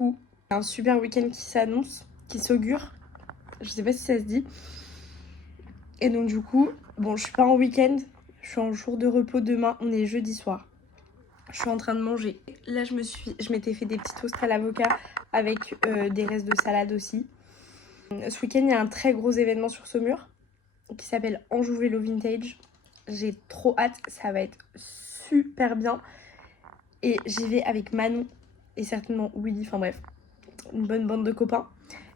coup, un super week-end qui s'annonce, qui s'augure. Je sais pas si ça se dit. Et donc du coup, bon, je suis pas en week-end, je suis en jour de repos demain, on est jeudi soir. Je suis en train de manger. Là, je m'étais fait des petits toasts à l'avocat avec des restes de salade aussi. Ce week-end, il y a un très gros événement sur Saumur qui s'appelle Anjou Vélo Vintage. J'ai trop hâte, ça va être super bien. Et j'y vais avec Manon et certainement Willy, enfin bref, une bonne bande de copains.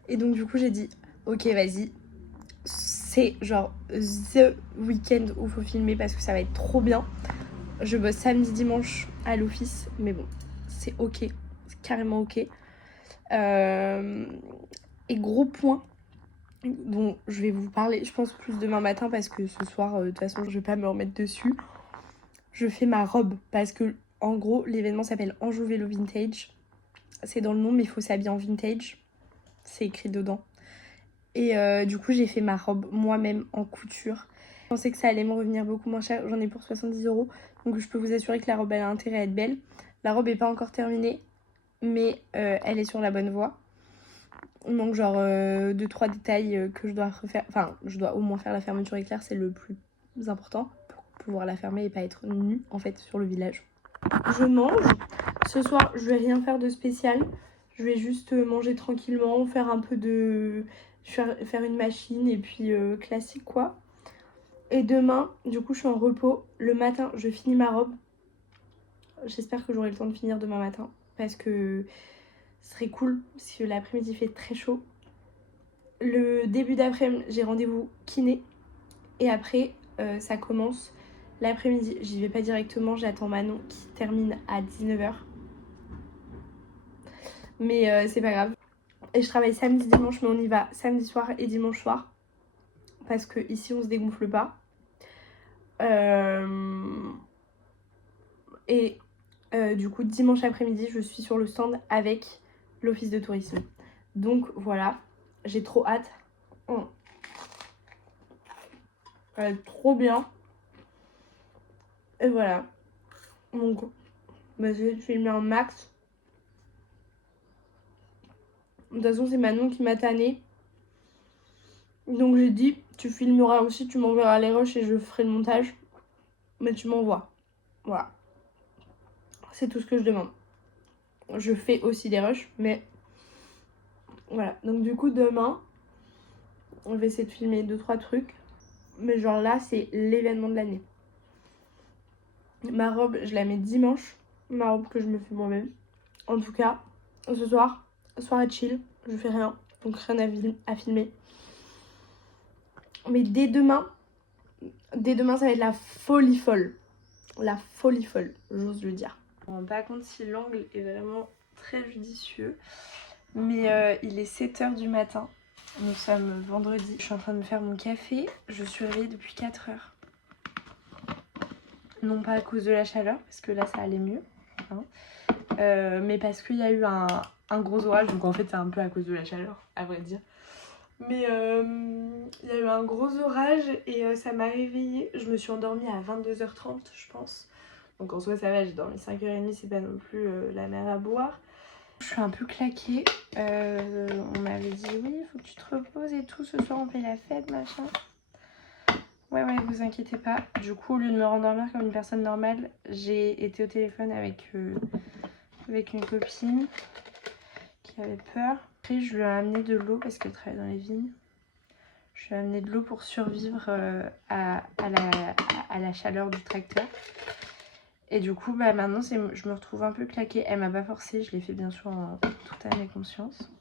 Et donc du coup, j'ai dit, ok, vas-y, c'est genre the week-end où il faut filmer parce que ça va être trop bien. Je bosse samedi, dimanche à l'office, mais bon, c'est ok, c'est carrément ok. Et gros point dont je vais vous parler, je pense plus demain matin parce que ce soir, de toute façon, je vais pas me remettre dessus. Je fais ma robe parce que, en gros, l'événement s'appelle Anjou Vélo Vintage. C'est dans le nom, mais il faut s'habiller en vintage. C'est écrit dedans. Et du coup, j'ai fait ma robe moi-même en couture. Je pensais que ça allait me revenir beaucoup moins cher. J'en ai pour 70 €. Donc je peux vous assurer que la robe, elle a intérêt à être belle. La robe est pas encore terminée, mais elle est sur la bonne voie. Il manque genre 2-3 détails que je dois refaire. Enfin, je dois au moins faire la fermeture éclair, c'est le plus important pour pouvoir la fermer et pas être nue en fait sur le village. Je mange. Ce soir, je vais rien faire de spécial. Je vais juste manger tranquillement, faire un peu de... faire une machine et puis classique quoi. Et demain, du coup, je suis en repos. Le matin, je finis ma robe. J'espère que j'aurai le temps de finir demain matin parce que ce serait cool si l'après-midi fait très chaud. Le début d'après-midi, j'ai rendez-vous kiné. Et après, ça commence l'après-midi. J'y vais pas directement, j'attends Manon qui termine à 19h. Mais c'est pas grave. Et je travaille samedi, dimanche, mais on y va samedi soir et dimanche soir. Parce que ici on se dégonfle pas. Et du coup, dimanche après-midi, je suis sur le stand avec l'office de tourisme. Donc voilà, j'ai trop hâte. Oh. Elle est trop bien. Et voilà. Donc, bah, je vais filmer un max. De toute façon, c'est Manon qui m'a tannée. Donc j'ai dit, tu filmeras aussi, tu m'enverras les rushs et je ferai le montage. Mais tu m'envoies. Voilà. C'est tout ce que je demande. Je fais aussi des rushs, mais voilà. Donc du coup, demain, on va essayer de filmer 2-3 trucs. Mais genre là, c'est l'événement de l'année. Ma robe, je la mets dimanche. Ma robe que je me fais moi-même. En tout cas, ce soir, soirée chill. Je fais rien. Donc rien à filmer. Mais dès demain, ça va être la folie folle. La folie folle, j'ose le dire. Je me rends pas compte si l'angle est vraiment très judicieux. Mais il est 7h du matin. Nous sommes vendredi. Je suis en train de me faire mon café. Je suis réveillée depuis 4h. Non pas à cause de la chaleur, parce que là ça allait mieux. Hein. Mais parce qu'il y a eu un gros orage. Donc en fait c'est un peu à cause de la chaleur, à vrai dire. Mais il y a eu un gros orage et ça m'a réveillée. Je me suis endormie à 22h30 je pense. Donc en soi ça va, j'ai dormi 5h30, c'est pas non plus la mer à boire. Je suis un peu claquée. On m'avait dit oui, il faut que tu te reposes et tout. Ce soir on fait la fête, machin. Ouais, vous inquiétez pas. Du coup, au lieu de me rendormir comme une personne normale, j'ai été au téléphone avec une copine qui avait peur. Après, je lui ai amené de l'eau parce qu'elle travaille dans les vignes. Je lui ai amené de l'eau pour survivre à la chaleur du tracteur. Et du coup, bah, maintenant, je me retrouve un peu claquée. Elle m'a pas forcée, je l'ai fait bien sûr en toute âme et conscience.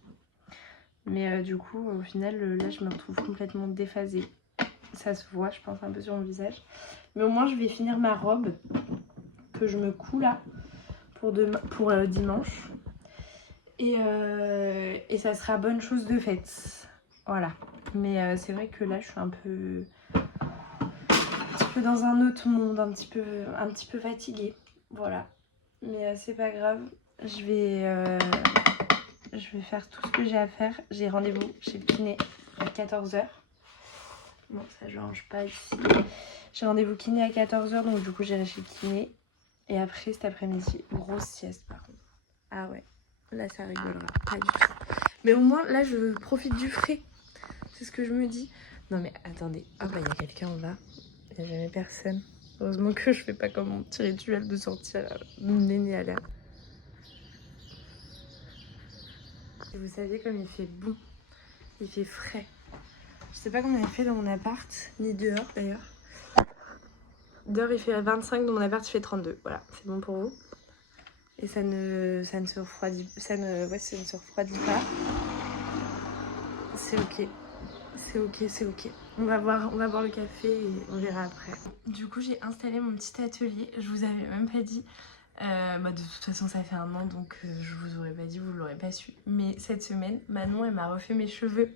Mais du coup, au final, là, je me retrouve complètement déphasée. Ça se voit, je pense, un peu sur mon visage. Mais au moins, je vais finir ma robe que je me couds là pour dimanche. Et ça sera bonne chose de faite. Voilà. Mais c'est vrai que là, je suis un peu dans un autre monde, un petit peu fatiguée. Voilà. Mais c'est pas grave. Je vais faire tout ce que j'ai à faire. J'ai rendez-vous chez le kiné à 14h. Bon, ça je range pas ici. J'ai rendez-vous kiné à 14h, donc du coup j'irai chez le kiné. Et après cet après-midi, grosse sieste par contre. Ah ouais, là ça rigolera pas du tout. Mais au moins là je profite du frais. C'est ce que je me dis. Non mais attendez, ah bah il y a quelqu'un en bas. Il n'y a jamais personne. Heureusement que je fais pas comme mon petit rituel de sortir néné à l'air. Vous saviez comme il fait bon. Il fait frais. Je sais pas combien il fait dans mon appart, ni dehors d'ailleurs. Dehors il fait 25, dans mon appart il fait 32. Voilà, c'est bon pour vous. Et ça ne se refroidit, ça ne se refroidit pas. C'est ok. C'est ok, c'est ok. On va boire le café et on verra après. Du coup j'ai installé mon petit atelier. Je vous avais même pas dit. De toute façon ça fait 1 an donc je vous aurais pas dit, vous l'aurez pas su. Mais cette semaine, Manon elle m'a refait mes cheveux.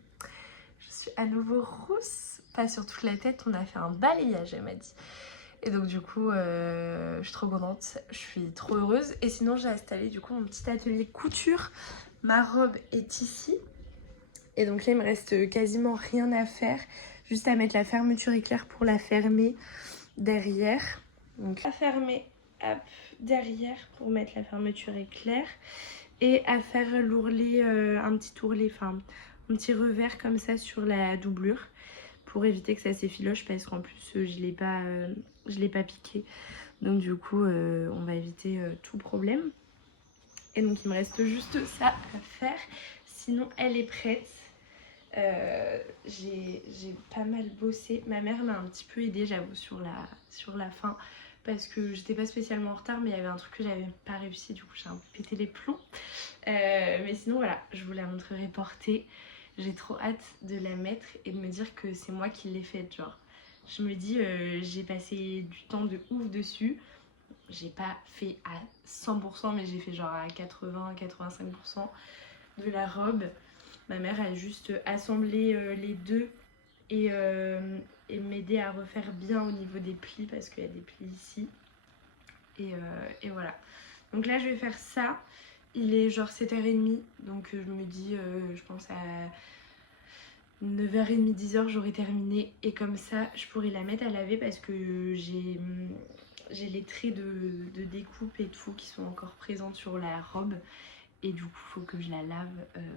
Je suis à nouveau rousse, pas sur toute la tête, on a fait un balayage elle m'a dit. Et donc du coup je suis trop contente, je suis trop heureuse. Et sinon j'ai installé du coup mon petit atelier couture. Ma robe est ici. Et donc là il me reste quasiment rien à faire. Juste à mettre la fermeture éclair pour la fermer derrière. Donc à fermer hop, derrière pour mettre la fermeture éclair. Et à faire l'ourlet, un petit ourlet, enfin un petit revers comme ça sur la doublure. Pour éviter que ça s'effiloche parce qu'en plus je l'ai pas piqué. Donc du coup on va éviter tout problème. Et donc il me reste juste ça à faire. Sinon elle est prête. J'ai pas mal bossé. Ma mère m'a un petit peu aidée j'avoue sur la fin. Parce que j'étais pas spécialement en retard mais il y avait un truc que j'avais pas réussi. Du coup j'ai un peu pété les plombs. Mais sinon voilà, je vous la montrerai portée. J'ai trop hâte de la mettre et de me dire que c'est moi qui l'ai faite, genre. Je me dis, j'ai passé du temps de ouf dessus. J'ai pas fait à 100%, mais j'ai fait genre à 80-85% de la robe. Ma mère a juste assemblé les deux et m'aider à refaire bien au niveau des plis parce qu'il y a des plis ici. Et voilà. Donc là, je vais faire ça. Il est genre 7h30, donc je me dis, je pense à 9h30, 10h, j'aurai terminé. Et comme ça, je pourrai la mettre à laver parce que j'ai les traits de découpe et tout qui sont encore présents sur la robe. Et du coup, il faut que je la lave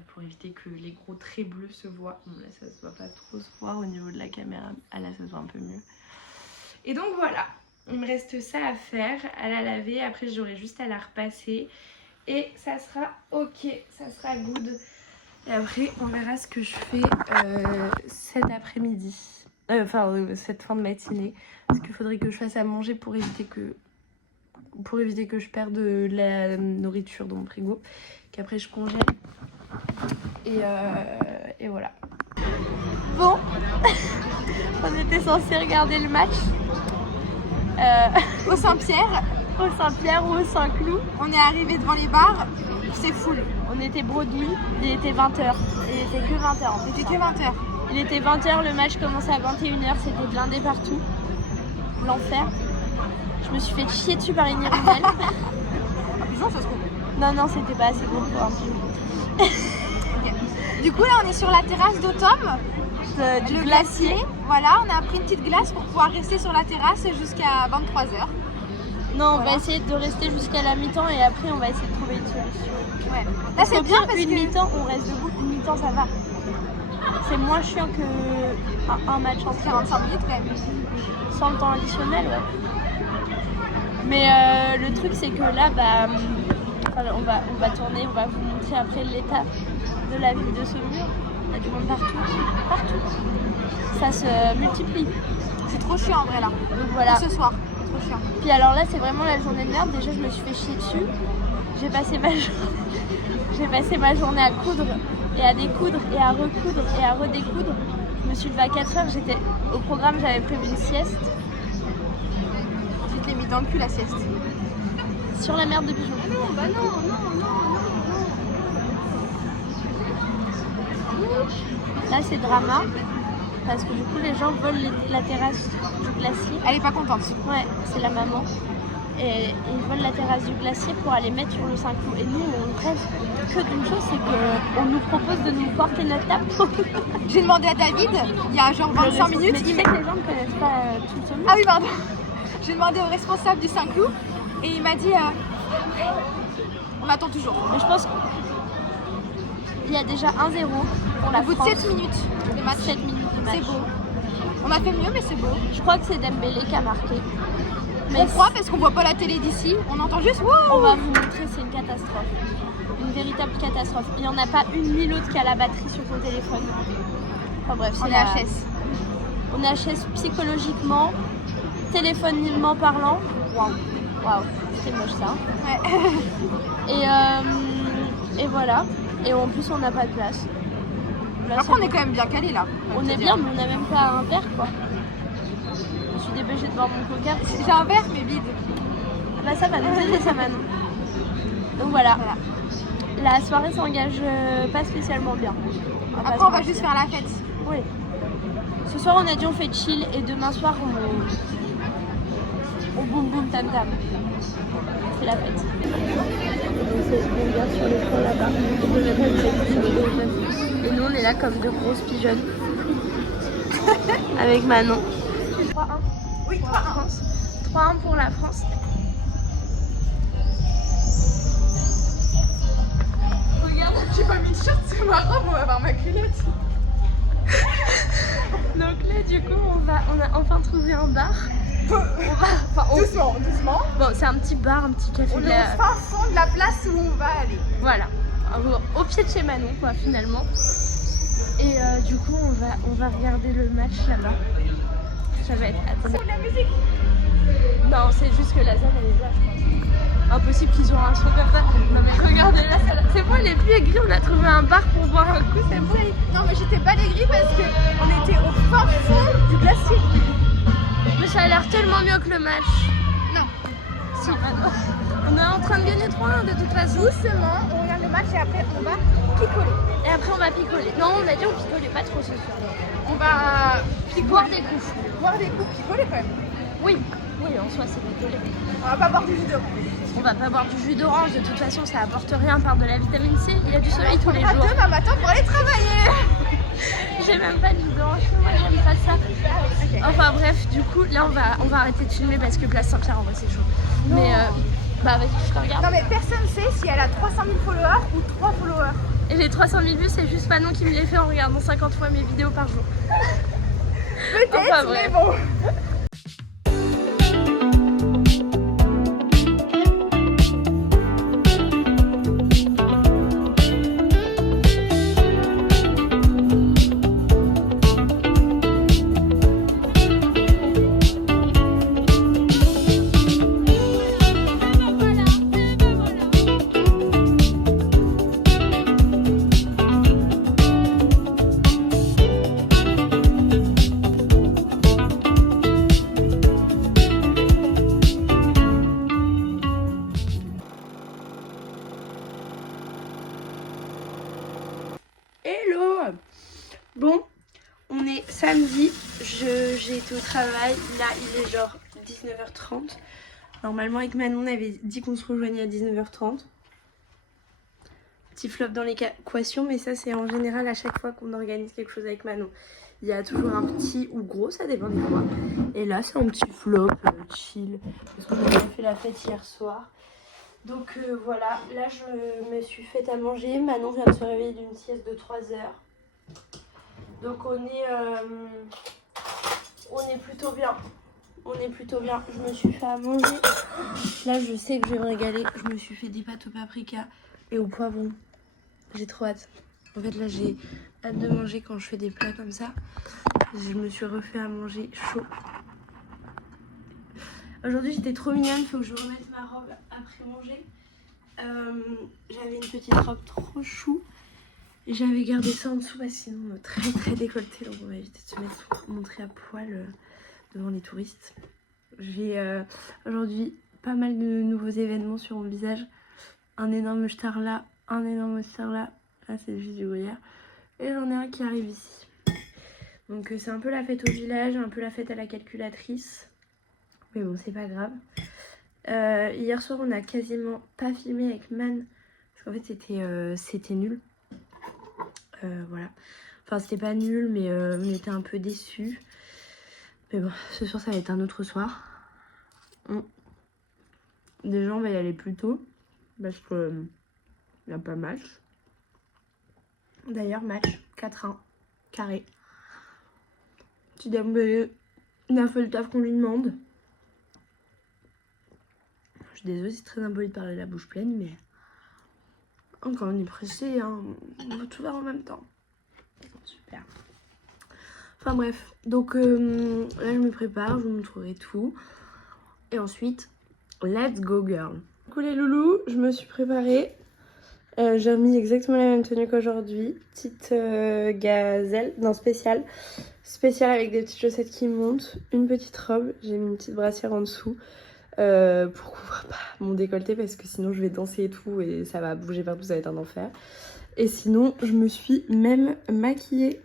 pour éviter que les gros traits bleus se voient. Bon, là, ça se voit pas trop se voir au niveau de la caméra. Ah là, ça se voit un peu mieux. Et donc voilà, il me reste ça à faire, à la laver. Après, j'aurai juste à la repasser. Et ça sera ok, ça sera good. Et après on verra ce que je fais cet après-midi. Cette fin de matinée. Parce qu'il faudrait que je fasse à manger pour éviter que je perde de la nourriture dans mon frigo. Qu'après je congèle. Et voilà. Bon, on était censé regarder le match. Au Saint-Pierre. Au Saint-Pierre ou au Saint-Cloud. On est arrivé devant les bars, c'est full. On était bredouille, il était 20h. Il était que 20h. Il était que 20h. Il était 20h, le match commençait à 21h, c'était blindé partout. L'enfer. Je me suis fait chier dessus par une hirondelle. Un pigeon, ça se trouve. Non, c'était pas assez gros pour un pigeon. Okay. Du coup, là, on est sur la terrasse d'Automne. Du glacier. Voilà, on a pris une petite glace pour pouvoir rester sur la terrasse jusqu'à 23h. Non, on va essayer de rester jusqu'à la mi-temps et après on va essayer de trouver une solution. Ouais. Là c'est bien parce une que... mi-temps, on reste debout, une mi-temps ça va. C'est moins chiant que un match en 45 minutes quand même. Sans le temps additionnel, ouais. Mais le truc c'est que là, on va tourner, on va vous montrer après l'état de la ville de Saumur. Il y a du monde partout. Ça se multiplie. C'est trop chiant en vrai là. Donc voilà. Pour ce soir. Trop chiant. Puis alors là c'est vraiment la journée de merde. Déjà je me suis fait chier dessus. J'ai passé ma journée à coudre et à découdre et à recoudre et à redécoudre. Je me suis levée à 4h, j'étais au programme, j'avais prévu une sieste. Tu te l'es mis dans le cul la sieste. Sur la merde de pigeon. Ah non, bah non. Là c'est drama. Parce que du coup les gens volent la terrasse du glacier. Elle est pas contente. Ouais, c'est la maman. Et ils volent la terrasse du glacier pour aller mettre sur le Saint-Cloud. Et nous on rêve que d'une chose, c'est qu'on nous propose de nous porter notre table. J'ai demandé à David, il y a genre 25 minutes. Mais tu sais que les gens ne connaissent pas tout Saumur. Ah oui pardon. J'ai demandé au responsable du Saint-Cloud et il m'a dit on attend toujours. Mais je pense Il y a déjà 1-0 pour la Au bout de France. 7 minutes de match. 7 minutes de match. C'est beau. On a fait mieux, mais c'est beau. Je crois que c'est Dembélé qui a marqué. On croit parce qu'on voit pas la télé d'ici. On entend juste On wouh. va vous montrer, c'est une catastrophe. Une véritable catastrophe. Il n'y en a pas une ni l'autre qui a la batterie sur ton téléphone. Enfin bref, On c'est est la... HS. On est HS psychologiquement, téléphoniquement parlant. Waouh, waouh, c'était moche ça. Ouais. Et voilà. Et en plus, on n'a pas de place. Là, Après, on est quand même bien calé là. on est bien, mais on n'a même pas un verre quoi. Je suis dépêchée de boire mon coca. J'ai un verre, mais vide. Bah ça va nous aider, ça va nous. Donc voilà. La soirée s'engage pas spécialement bien. Après, on va juste faire la fête. Oui. Ce soir, on a dit on fait chill et demain soir, on boum boum tam tam. C'est la fête. Et nous, on est là comme deux grosses pigeonnes. Avec Manon. 3-1. Oui, Pour la France. 3-1 pour la France. Regarde, j'ai pas mis de shirt, c'est ma robe, on va voir ma culotte. Donc là, du coup, on a enfin trouvé un bar. Doucement, doucement. Bon, c'est un petit bar, un petit café. On est au fin fond de la place où on va aller. Voilà, au pied de chez Manon, quoi, finalement. Et du coup, on va regarder le match là-bas. Ça va être C'est de la musique. Non, c'est juste que la salle, elle est là, je pense. Impossible qu'ils aient un son comme ça. Non, mais regardez la salle. C'est bon, elle est plus aigrie. On a trouvé un bar pour boire un coup, c'est bon. Non, mais j'étais pas aigrie parce que on était au fin fond du glacier. Mais ça a l'air tellement mieux que le match. Non. Si, on est en train de gagner 3-1 de toute façon. Doucement, on regarde le match et après on va picoler. Et après, on va picoler. Non, on a dit on picolait pas trop ce soir. On va Boire des coups. boire des coups, picoler quand même. Oui, oui, en soi, c'est picoler. On va pas boire du jus d'orange. On va pas boire du jus d'orange, de toute façon ça apporte rien par de la vitamine C, il y a du soleil tous les À jours. demain matin pour aller travailler. J'ai même pas de jus d'orange, moi j'aime pas ça. Ok. Enfin bref, du coup là on va arrêter de filmer parce que Place Saint-Pierre en vrai c'est chaud. Non. Mais bah vas-y je te regarde. Non mais personne sait si elle a 300 000 followers ou 3 followers. Et les 300 000 vues c'est juste Manon qui me les fait en regardant 50 fois mes vidéos par jour. Peut-être, Enfin, mais bref. bon. Hello. Bon, on est samedi, j'ai été au travail, là il est genre 19h30. Normalement avec Manon on avait dit qu'on se rejoignait à 19h30. Petit flop dans l'équation, mais ça c'est en général à chaque fois qu'on organise quelque chose avec Manon. Il y a toujours un petit ou gros, ça dépend des fois. Et là c'est un petit flop, chill, parce qu'on a fait la fête hier soir. Donc voilà, là je me suis fait à manger, Manon vient de se réveiller d'une sieste de 3 heures. Donc on est plutôt bien. On est plutôt bien. Je me suis fait à manger. Là je sais que je vais me régaler. Je me suis fait des pâtes au paprika et au poivron. J'ai trop hâte. En fait là j'ai hâte de manger quand je fais des plats comme ça. Je me suis refait à manger chaud. Aujourd'hui j'étais trop mignonne, il faut que je remette ma robe après manger. J'avais une petite robe trop chou. Et j'avais gardé ça en dessous parce que sinon très très décolleté. Donc on va éviter de se mettre montrer à poil devant les touristes. J'ai aujourd'hui pas mal de nouveaux événements sur mon visage. Un énorme star là, un énorme star là. Là c'est juste du gruyère. Et j'en ai un qui arrive ici. Donc c'est un peu la fête au village, un peu la fête à la calculatrice. Mais bon, c'est pas grave. Hier soir, on a quasiment pas filmé avec Man. Parce qu'en fait, c'était nul. Voilà. Enfin, c'était pas nul, mais on était un peu déçus. Mais bon, ce soir, ça va être un autre soir. Déjà, on va y aller plus tôt. Parce que y a pas match. D'ailleurs, match 4-1, carré. Petit Dembélé, il a fait le taf qu'on lui demande. Je suis désolée, c'est très impoli de parler la bouche pleine, mais quand on est pressé, hein, on veut tout faire en même temps. Super. Enfin bref, donc là je me prépare, je vous montrerai tout. Et ensuite, let's go girl. Coucou les loulous, je me suis préparée. J'ai remis exactement la même tenue qu'aujourd'hui. Petite gazelle, non spéciale. Spéciale avec des petites chaussettes qui montent. Une petite robe, j'ai mis une petite brassière en dessous. Pour couvrir pas mon décolleté parce que sinon je vais danser et tout et ça va bouger partout, ça va être un enfer. Et sinon je me suis même maquillée.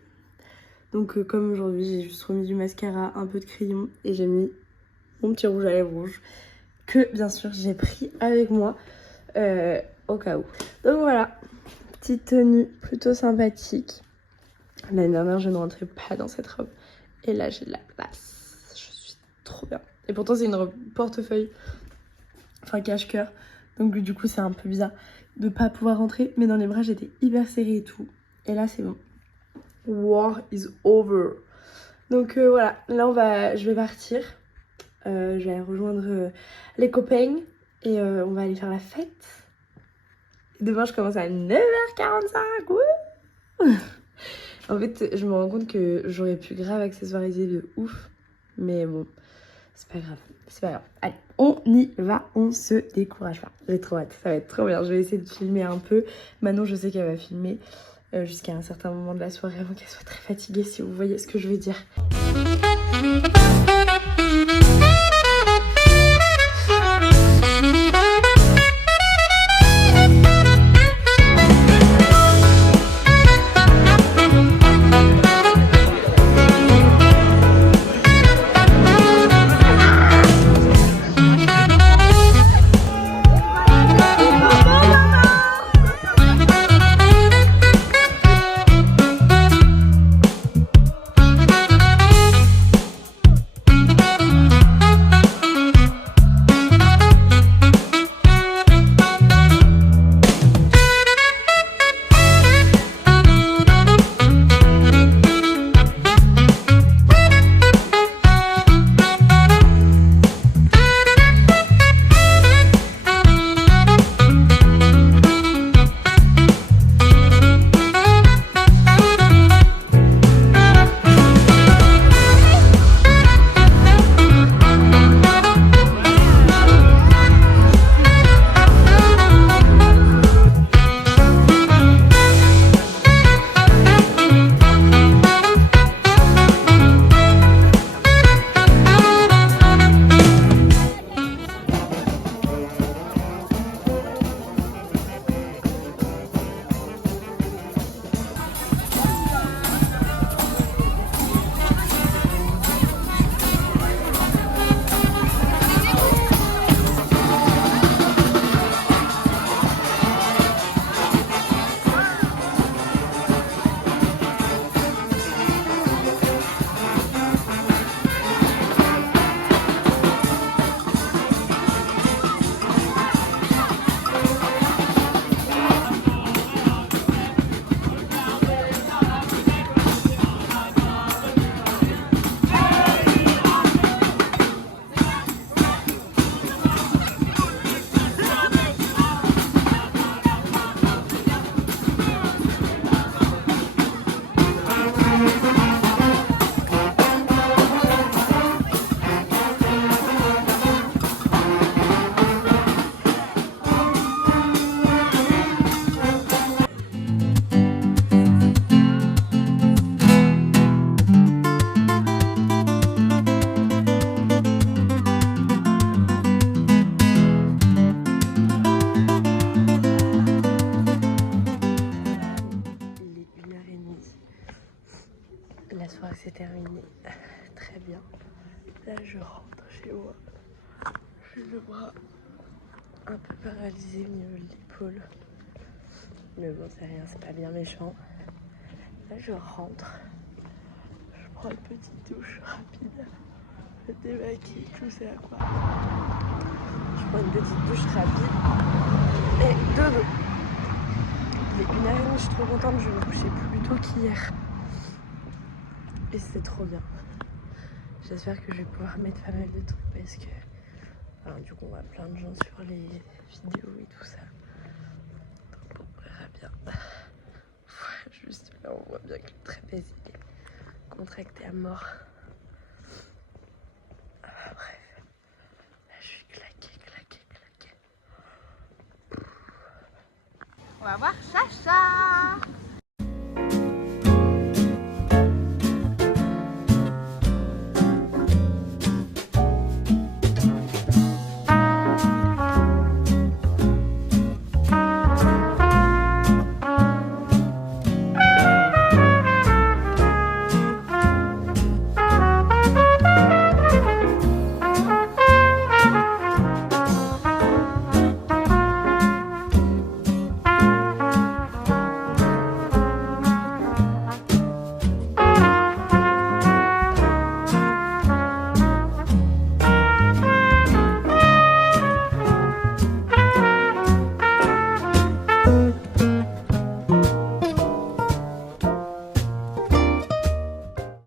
Donc comme aujourd'hui j'ai juste remis du mascara, un peu de crayon et j'ai mis mon petit rouge à lèvres rouge que bien sûr j'ai pris avec moi au cas où. Donc voilà, petite tenue plutôt sympathique. L'année dernière je ne rentrais pas dans cette robe et là j'ai de la place, je suis trop bien. Et pourtant c'est une robe portefeuille, enfin cache-cœur, donc du coup c'est un peu bizarre de pas pouvoir rentrer, mais dans les bras j'étais hyper serrée et tout, et là c'est bon. War is over. Donc voilà, là je vais partir, je vais aller rejoindre les copains et on va aller faire la fête. Et demain je commence à 9h45, wouh. En fait je me rends compte que j'aurais pu grave accessoiriser de ouf, mais bon. C'est pas grave, c'est pas grave. Allez, on y va, on se décourage pas. J'ai trop hâte, ça va être trop bien. Je vais essayer de filmer un peu. Manon, je sais qu'elle va filmer jusqu'à un certain moment de la soirée avant qu'elle soit très fatiguée, si vous voyez ce que je veux dire. La soirée s'est terminée très bien. Là je rentre chez moi. J'ai le bras un peu paralysé au niveau de l'épaule. Mais bon c'est rien, c'est pas bien méchant. Là je rentre. Je prends une petite douche rapide. Je démaquille, tout ça quoi. Je prends une petite douche rapide. Et dodo. Il est 1h30, je suis trop contente, je vais me coucher plus tôt qu'hier. Et c'est trop bien. J'espère que je vais pouvoir mettre pas mal de trucs parce que enfin, du coup on voit plein de gens sur les vidéos et tout ça. Donc bon, on verra bien. Juste là on voit bien que le trapèze il est contracté à mort. Bref, là je suis claquée. On va voir Sacha.